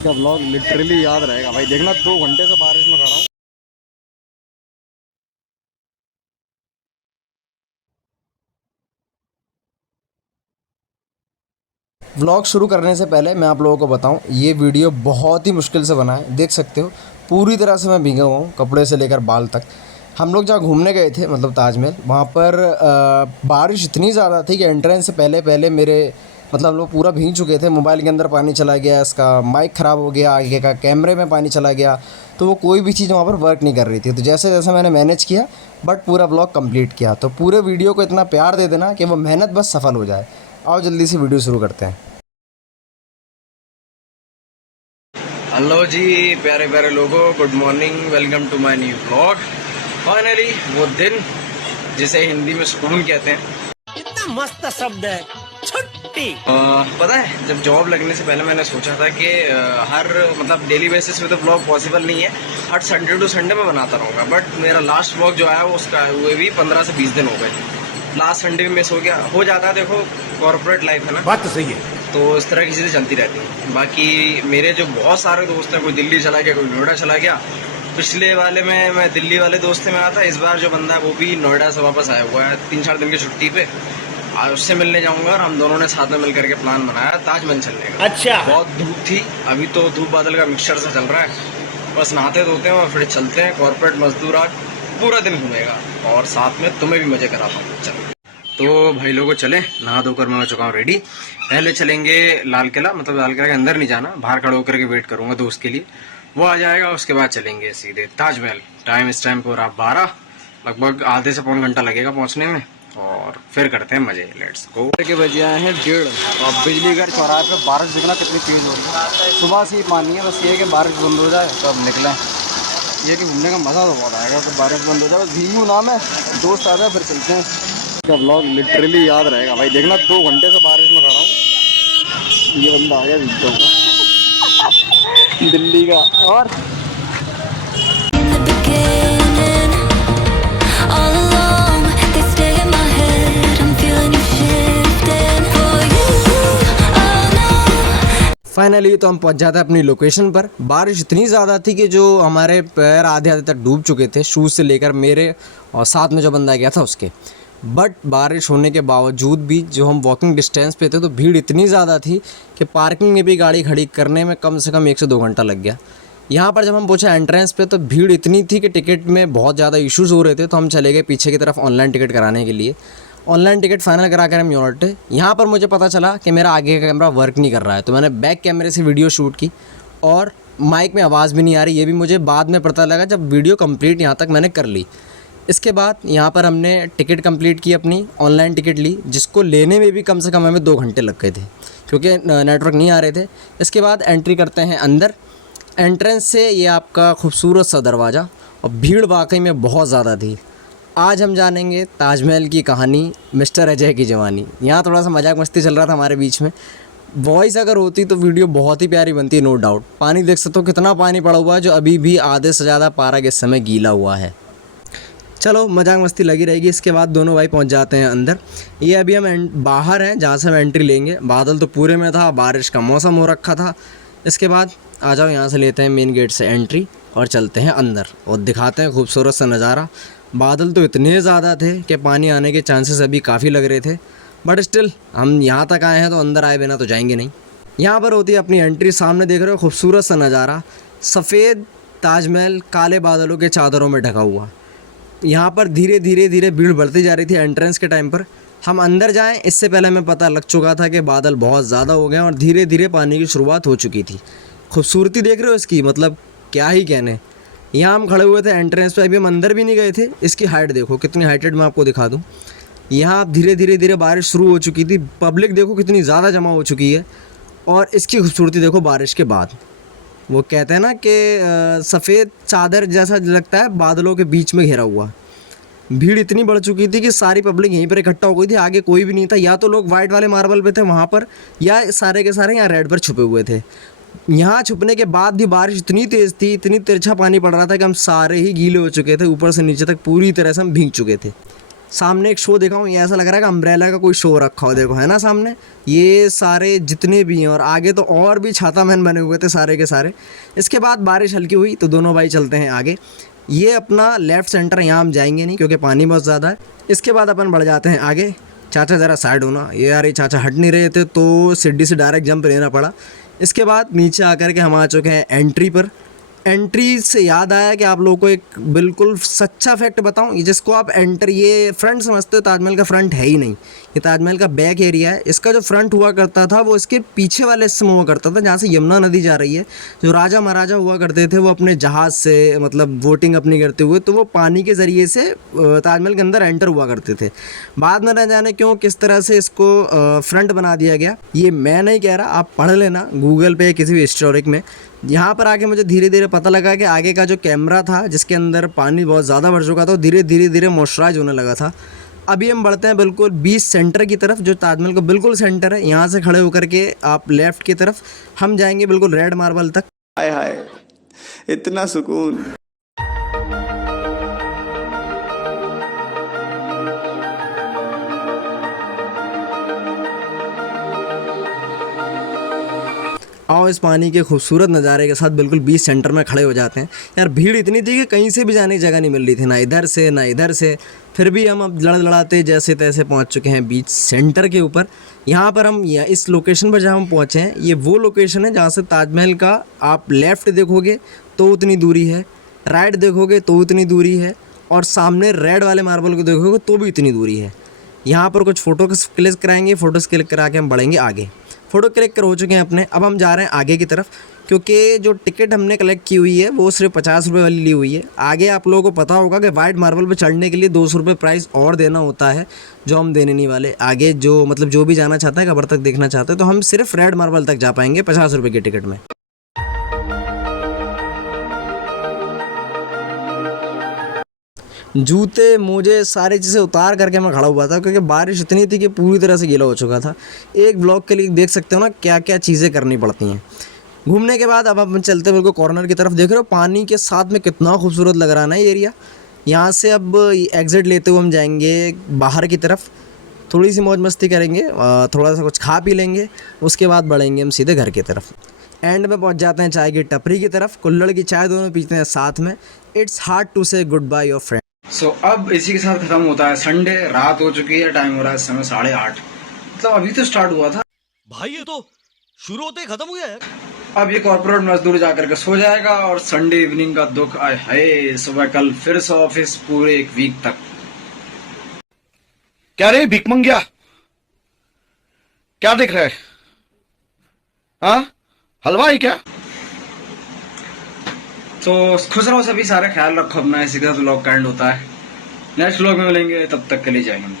का blog literally याद रहेगा भाई। देखना 2 घंटे से बारिश में खड़ा हूँ। व्लॉग शुरू करने से पहले मैं आप लोगों को बताऊं, ये वीडियो बहुत ही मुश्किल से बना है। देख सकते हो पूरी तरह से मैं भीगा हुआ हूँ, कपड़े से लेकर बाल तक। हम लोग जहाँ घूमने गए थे मतलब ताजमहल, वहाँ पर बारिश इतनी ज़्यादा थी कि एंट्रेंस से पहले पहले मेरे मतलब हम लोग पूरा भीग चुके थे। मोबाइल के अंदर पानी चला गया, इसका माइक ख़राब हो गया, आगे का कैमरे में पानी चला गया, तो वो कोई भी चीज़ वहाँ पर वर्क नहीं कर रही थी। तो जैसे जैसे मैंने मैनेज किया बट पूरा ब्लॉग कंप्लीट किया। तो पूरे वीडियो को इतना प्यार दे देना कि वो मेहनत बस सफल हो जाए। आओ जल्दी से वीडियो शुरू करते हैं। हेलो जी प्यारे प्यारे लोगों, good morning, welcome to my new blog. Finally वो दिन जिसे हिंदी में सुकून कहते हैं। कितना मस्त शब्द है, छुट्टी। पता है, जब जॉब लगने से पहले मैंने सोचा था कि हर मतलब डेली बेसिस पे तो ब्लॉग पॉसिबल नहीं है, हर संडे टू संडे में बनाता रहूँगा। बट मेरा लास्ट ब्लॉग जो आया वो उसका हुए भी 15 से 20 दिन हो गए। लास्ट संडे भी मिस हो गया, हो जाता है। देखो कॉर्पोरेट लाइफ है ना, बात तो सही है। तो इस तरह की चीज़ें चलती रहती हैं। बाकी मेरे जो बहुत सारे दोस्त हैं, कोई दिल्ली चला गया, कोई नोएडा चला गया। पिछले वाले में मैं दिल्ली वाले दोस्त से मिला था, इस बार जो बंदा है वो भी नोएडा से वापस आया हुआ है 3-4 दिन की छुट्टी पे। आज उससे मिलने जाऊंगा और हम दोनों ने साथ में मिल करके प्लान बनाया ताजमहल चलने का। अच्छा। बहुत धूप थी, अभी तो धूप बादल का मिक्सचर सा चल रहा है। बस नहाते धोते हैं और फिर चलते हैं। कॉर्पोरेट मजदूर आज पूरा दिन घूमेगा और साथ में तुम्हें भी मजे कराता हूँ। चलो तो भाई लोगों चले, नहा धोकर मैं हो चुका हूँ रेडी। पहले चलेंगे लाल किला, मतलब लाल किला के अंदर नहीं जाना, बाहर खड़े होकर के वेट करूंगा दोस्त के लिए, वो आ जाएगा। उसके बाद चलेंगे सीधे ताजमहल। टाइम इस टाइम पर आप 12, लगभग आधे से पौन घंटा लगेगा पहुंचने में, और फिर करते हैं मजे। Let's go. के बजे आए हैं 1:30। अब बिजली घर चौराहे पे बारिश देखना कितनी तेज हो रही है। सुबह से ही पानी है, बस ये कि बारिश बंद हो जाए तो अब निकलें। ये कि घूमने का मज़ा तो बहुत आएगा, तो बारिश बंद हो जाए, बस भीगू ना मैं, दोस्त आ जाए फिर चलते हैं। का ब्लॉग लिटरली याद रहेगा भाई। देखना 2 घंटे से बारिश में खड़ा हूँ, ये बंदा आ गया भीगता हुआ दिल्ली का। और फाइनली तो हम पहुंच जाते हैं अपनी लोकेशन पर। बारिश इतनी ज़्यादा थी कि जो हमारे पैर आधे आधे तक डूब चुके थे, शूज़ से लेकर मेरे और साथ में जो बंदा गया था उसके। बट बारिश होने के बावजूद भी जो हम वॉकिंग डिस्टेंस पे थे, तो भीड़ इतनी ज़्यादा थी कि पार्किंग में भी गाड़ी खड़ी करने में कम से कम 1 से 2 घंटा लग गया। यहाँ पर जब हम पहुँचे एंट्रेंस पे, तो भीड़ इतनी थी कि टिकट में बहुत ज़्यादा इश्यूज़ हो रहे थे। तो हम चले गए पीछे की तरफ ऑनलाइन टिकट कराने के लिए। ऑनलाइन टिकट फाइनल करा कर हम लौटे। यहाँ पर मुझे पता चला कि मेरा आगे का कैमरा वर्क नहीं कर रहा है, तो मैंने बैक कैमरे से वीडियो शूट की और माइक में आवाज़ भी नहीं आ रही। ये भी मुझे बाद में पता लगा जब वीडियो कंप्लीट यहाँ तक मैंने कर ली। इसके बाद यहाँ पर हमने टिकट कंप्लीट की, अपनी ऑनलाइन टिकट ली, जिसको लेने में भी कम से कम हमें 2 घंटे लग गए थे क्योंकि नेटवर्क नहीं आ रहे थे। इसके बाद एंट्री करते हैं अंदर। एंट्रेंस से ये आपका खूबसूरत सा दरवाज़ा, और भीड़ वाकई में बहुत ज़्यादा थी। आज हम जानेंगे ताजमहल की कहानी, मिस्टर अजय की जवानी। यहाँ थोड़ा सा मजाक मस्ती चल रहा था हमारे बीच में। वॉइस अगर होती तो वीडियो बहुत ही प्यारी बनती है, नो डाउट। पानी देख सकते हो कितना पानी पड़ा हुआ है, जो अभी भी आधे से ज़्यादा पारा के इस समय गीला हुआ है। चलो मजाक मस्ती लगी रहेगी। इसके बाद दोनों भाई पहुंच जाते हैं अंदर। ये अभी हम बाहर हैं जहाँ से हम एंट्री लेंगे। बादल तो पूरे में था, बारिश का मौसम हो रखा था। इसके बाद आ जाओ, यहाँ से लेते हैं मेन गेट से एंट्री और चलते हैं अंदर और दिखाते हैं खूबसूरत सा नज़ारा। बादल तो इतने ज़्यादा थे कि पानी आने के चांसेस अभी काफ़ी लग रहे थे, बट स्टिल हम यहाँ तक आए हैं तो अंदर आए बिना तो जाएंगे नहीं। यहाँ पर होती है अपनी एंट्री। सामने देख रहे हो खूबसूरत सा नज़ारा, सफ़ेद ताजमहल काले बादलों के चादरों में ढका हुआ। यहाँ पर धीरे धीरे धीरे भीड़ बढ़ती जा रही थी एंट्रेंस के टाइम पर। हम अंदर जाएं इससे पहले हमें पता लग चुका था कि बादल बहुत ज़्यादा हो गए और धीरे धीरे पानी की शुरुआत हो चुकी थी। खूबसूरती देख रहे हो इसकी, मतलब क्या ही कहने। यहाँ हम खड़े हुए थे एंट्रेंस पे, अभी हम अंदर भी नहीं गए थे। इसकी हाइट देखो कितनी हाइटेड, मैं आपको दिखा दूँ। यहाँ अब धीरे धीरे धीरे बारिश शुरू हो चुकी थी। पब्लिक देखो कितनी ज़्यादा जमा हो चुकी है, और इसकी खूबसूरती देखो बारिश के बाद। वो कहते हैं ना कि सफ़ेद चादर जैसा लगता है बादलों के बीच में घिरा हुआ। भीड़ इतनी बढ़ चुकी थी कि सारी पब्लिक यहीं पर इकट्ठा हो गई थी, आगे कोई भी नहीं था। या तो लोग वाइट वाले मार्बल पे थे वहाँ पर, या सारे के सारे यहाँ रेड पर छुपे हुए थे। यहाँ छुपने के बाद भी बारिश इतनी तेज़ थी, इतनी तिरछा पानी पड़ रहा था कि हम सारे ही गीले हो चुके थे, ऊपर से नीचे तक पूरी तरह से हम भीग चुके थे। सामने एक शो देखा हूँ, ये ऐसा लग रहा है कि अम्ब्रेला का कोई शो रखा हो, देखो है ना सामने ये सारे जितने भी हैं, और आगे तो और भी छाता मैन बने हुए थे सारे के सारे। इसके बाद बारिश हल्की हुई तो दोनों भाई चलते हैं आगे। ये अपना लेफ़्ट सेंटर, यहाँ हम जाएंगे नहीं क्योंकि पानी बहुत ज़्यादा है। इसके बाद अपन बढ़ जाते हैं आगे। चाचा ज़रा साइड होना, ये यार ये चाचा हट नहीं रहे थे तो सीढ़ी से डायरेक्ट जंप लेना पड़ा। इसके बाद नीचे आकर के हम आ चुके हैं एंट्री पर। एंट्री से याद आया कि आप लोगों को एक बिल्कुल सच्चा फैक्ट बताऊं, ये जिसको आप एंटर, ये फ्रंट समझते हो, ताजमहल का फ्रंट है ही नहीं, ये ताजमहल का बैक एरिया है। इसका जो फ्रंट हुआ करता था वो इसके पीछे वाले हिस्से में हुआ करता था, जहाँ से यमुना नदी जा रही है। जो राजा महाराजा हुआ करते थे वो अपने जहाज़ से, मतलब वोटिंग अपनी करते हुए, तो वो पानी के ज़रिए से ताजमहल के अंदर एंटर हुआ करते थे। बाद में न जाने क्यों किस तरह से इसको फ्रंट बना दिया गया, ये मैं नहीं कह रहा, आप पढ़ लेना गूगल पे किसी भी हिस्टोरिक में। यहाँ पर आके मुझे धीरे धीरे पता लगा कि आगे का जो कैमरा था जिसके अंदर पानी बहुत ज़्यादा भर चुका था, वो धीरे धीरे मॉइस्चराइज होने लगा था। अभी हम बढ़ते हैं बिल्कुल बीच सेंटर की तरफ, जो ताजमहल का बिल्कुल सेंटर है। यहाँ से खड़े होकर के आप लेफ़्ट की तरफ हम जाएंगे बिल्कुल रेड मार्बल तक। हाय हाय, इतना सुकून। आओ इस पानी के खूबसूरत नज़ारे के साथ बिल्कुल बीच सेंटर में खड़े हो जाते हैं। यार भीड़ इतनी थी कि कहीं से भी जाने की जगह नहीं मिल रही थी, ना इधर से ना इधर से। फिर भी हम अब लड़ाते जैसे तैसे पहुंच चुके हैं बीच सेंटर के ऊपर। यहाँ पर हम इस लोकेशन पर जहाँ हम पहुँचे हैं, ये वो लोकेशन है जहाँ से ताजमहल का आप लेफ़्ट देखोगे तो उतनी दूरी है, राइट देखोगे तो उतनी दूरी है, और सामने रेड वाले मार्बल को देखोगे तो भी इतनी दूरी है। यहाँ पर कुछ फ़ोटो क्लिक कराएंगे, फ़ोटोज़ क्लिक करा के हम बढ़ेंगे आगे। फ़ोटो क्लिक कर हो चुके हैं अपने, अब हम जा रहे हैं आगे की तरफ, क्योंकि जो टिकट हमने कलेक्ट की हुई है वो सिर्फ 50 रुपये वाली ली हुई है। आगे आप लोगों को पता होगा कि वाइट मार्बल पे चढ़ने के लिए 200 रुपये प्राइस और देना होता है, जो हम देने नहीं वाले। आगे जो मतलब जो भी जाना चाहता है, कब्र तक देखना चाहता है, तो हम सिर्फ रेड मार्बल तक जा पाएंगे 50 रुपये की टिकट में। जूते मोजे सारी चीज़ें उतार करके मैं खड़ा हुआ था, क्योंकि बारिश इतनी थी कि पूरी तरह से गीला हो चुका था। एक ब्लॉग के लिए देख सकते हो ना क्या क्या चीज़ें करनी पड़ती हैं। घूमने के बाद अब हम चलते बिल्कुल कॉर्नर की तरफ। देख रहे हो पानी के साथ में कितना खूबसूरत लग रहा है ना ये एरिया। यहाँ से अब एग्ज़िट लेते हुए हम जाएंगे बाहर की तरफ, थोड़ी सी मौज मस्ती करेंगे, थोड़ा सा कुछ खा पी लेंगे, उसके बाद बढ़ेंगे हम सीधे घर की तरफ। एंड में पहुँच जाते हैं चाय की टपरी की तरफ, कुल्हड़ की चाय दोनों पीते हैं साथ में। इट्स हार्ड टू से गुड बाय योर फ्रेंड। सो अब इसी के साथ खत्म होता है संडे। रात हो चुकी है, टाइम हो रहा है इस समय 8:30, मतलब अभी तो स्टार्ट हुआ था भाई, ये तो शुरू होते ही खत्म हुआ है। अब ये कॉर्पोरेट मजदूर जाकर के सो जाएगा, और संडे इवनिंग का दुख आए हाय, सुबह कल फिर से ऑफिस पूरे एक वीक तक। क्या रे भिख मंगिया, क्या देख रहा है? हाँ, हलवा है क्या? तो खुश रहो सभी, सारे ख्याल रखो अपना। इसी के साथ व्लॉग का एंड होता है। नेक्स्ट व्लॉग में मिलेंगे, तब तक के लिए जय हिंद।